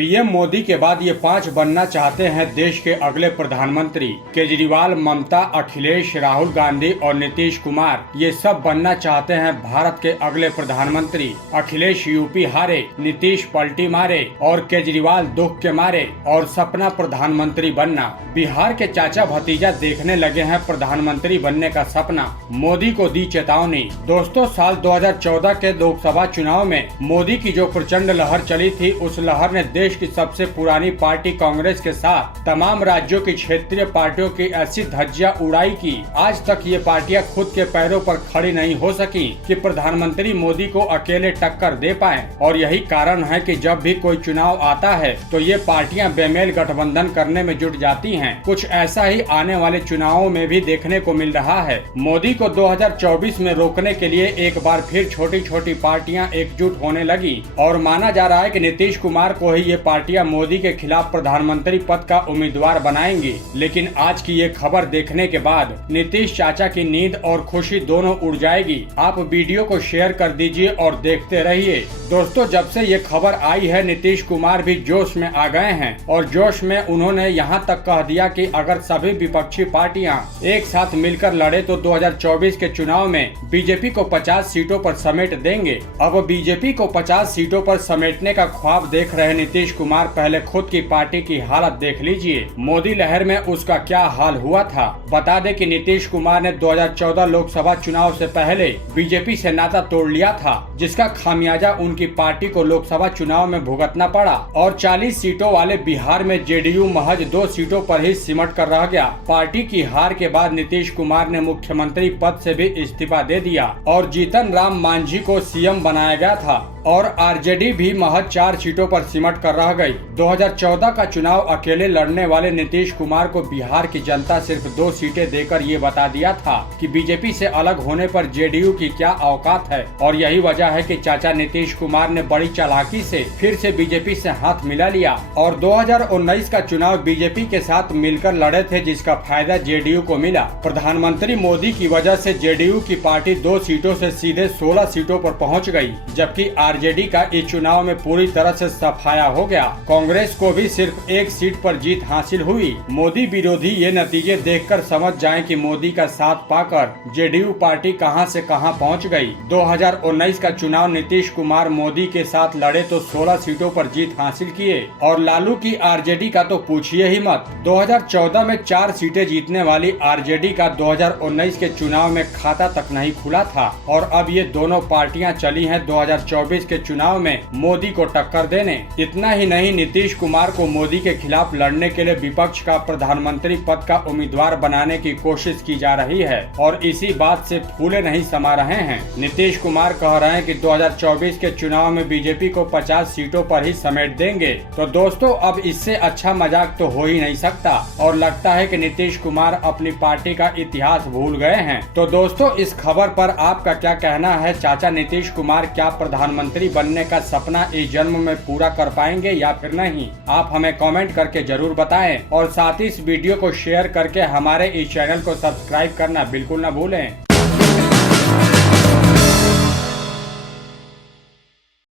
PM Modi के बाद ये 5 बनना चाहते हैं देश के अगले प्रधानमंत्री। केजरीवाल, ममता, अखिलेश, राहुल गांधी और नीतीश कुमार ये सब बनना चाहते हैं भारत के अगले प्रधानमंत्री। अखिलेश यूपी हारे, नीतीश पलटी मारे और केजरीवाल दुख के मारे और सपना प्रधानमंत्री बनना। बिहार के चाचा भतीजा देखने लगे हैं प्रधानमंत्री बनने का सपना। मोदी को दी चेतावनी। दोस्तों, साल 2014 के लोकसभा चुनाव में मोदी की जो प्रचंड लहर चली थी, उस लहर ने देश की सबसे पुरानी पार्टी कांग्रेस के साथ तमाम राज्यों की क्षेत्रीय पार्टियों की ऐसी धज्जियां उड़ाई कि आज तक ये पार्टियां खुद के पैरों पर खड़ी नहीं हो सकी कि प्रधानमंत्री मोदी को अकेले टक्कर दे पाएं। और यही कारण है कि जब भी कोई चुनाव आता है तो ये पार्टियां बेमेल गठबंधन करने में जुट जाती हैं। कुछ ऐसा ही आने वाले चुनावों में भी देखने को मिल रहा है। मोदी को 2024 में रोकने के लिए एक बार फिर छोटी छोटी पार्टियां एकजुट होने लगी और माना जा रहा है कि नीतीश कुमार को ही ये पार्टियां मोदी के खिलाफ प्रधानमंत्री पद का उम्मीदवार बनाएंगी। लेकिन आज की ये खबर देखने के बाद नीतीश चाचा की नींद और खुशी दोनों उड़ जाएगी। आप वीडियो को शेयर कर दीजिए और देखते रहिए। दोस्तों, जब से ये खबर आई है, नीतीश कुमार भी जोश में आ गए हैं और जोश में उन्होंने यहाँ तक कह दिया कि अगर सभी विपक्षी पार्टियां एक साथ मिलकर लड़े तो 2024 के चुनाव में बीजेपी को 50 सीटों पर समेट देंगे। अब बीजेपी को 50 सीटों पर समेटने का ख्वाब देख रहे नीतीश कुमार पहले खुद की पार्टी की हालत देख लीजिए। मोदी लहर में उसका क्या हाल हुआ था। बता दें कि नीतीश कुमार ने 2014 लोकसभा चुनाव से पहले बीजेपी से नाता तोड़ लिया था, जिसका खामियाजा उनकी पार्टी को लोकसभा चुनाव में भुगतना पड़ा और 40 सीटों वाले बिहार में जेडीयू महज 2 सीटों पर ही सिमट कर रह गया। पार्टी की हार के बाद नीतीश कुमार ने मुख्यमंत्री पद से भी इस्तीफा दे दिया और जीतन राम मांझी को सीएम बनाया गया था और आरजेडी भी महज 4 सीटों पर सिमट कर रह गई। 2014 का चुनाव अकेले लड़ने वाले नीतीश कुमार को बिहार की जनता सिर्फ 2 सीटें देकर ये बता दिया था कि बीजेपी से अलग होने पर जेडीयू की क्या औकात है। और यही वजह है कि चाचा नीतीश कुमार ने बड़ी चालाकी से फिर से बीजेपी से हाथ मिला लिया और 2019 का चुनाव बीजेपी के साथ मिलकर लड़े थे, जिसका फायदा जेडीयू को मिला। प्रधानमंत्री मोदी की वजह से जेडीयू की पार्टी 2 सीटों से सीधे 16 सीटों पर पहुँच गयी, जबकि आरजेडी का इस चुनाव में पूरी तरह से सफाया हो गया। कांग्रेस को भी सिर्फ 1 सीट पर जीत हासिल हुई। मोदी विरोधी ये नतीजे देखकर समझ जाएं कि मोदी का साथ पाकर जेडीयू पार्टी कहां से कहां पहुंच गई। 2019 का चुनाव नीतीश कुमार मोदी के साथ लड़े तो 16 सीटों पर जीत हासिल किए और लालू की आरजेडी का तो पूछिए ही मत। 2014 में 4 सीटें जीतने वाली आरजेडी का 2019 के चुनाव में खाता तक नहीं खुला था और अब ये दोनों पार्टियां चली हैं 2024 के चुनाव में मोदी को टक्कर देने। इतना ही नहीं, नीतीश कुमार को मोदी के खिलाफ लड़ने के लिए विपक्ष का प्रधानमंत्री पद का उम्मीदवार बनाने की कोशिश की जा रही है और इसी बात से फूले नहीं समा रहे हैं। नीतीश कुमार कह रहे हैं कि 2024 के चुनाव में बीजेपी को 50 सीटों पर ही समेट देंगे। तो दोस्तों, अब इससे अच्छा मजाक तो हो ही नहीं सकता और लगता है कि नीतीश कुमार अपनी पार्टी का इतिहास भूल गए हैं। तो दोस्तों, इस खबर पर आपका क्या कहना है? चाचा नीतीश कुमार क्या प्रधानमंत्री बनने का सपना इस जन्म में पूरा कर पाएंगे या फिर नहीं? आप हमें कमेंट करके जरूर बताएं और साथ ही इस वीडियो को शेयर करके हमारे इस चैनल को सब्सक्राइब करना बिल्कुल न भूलें।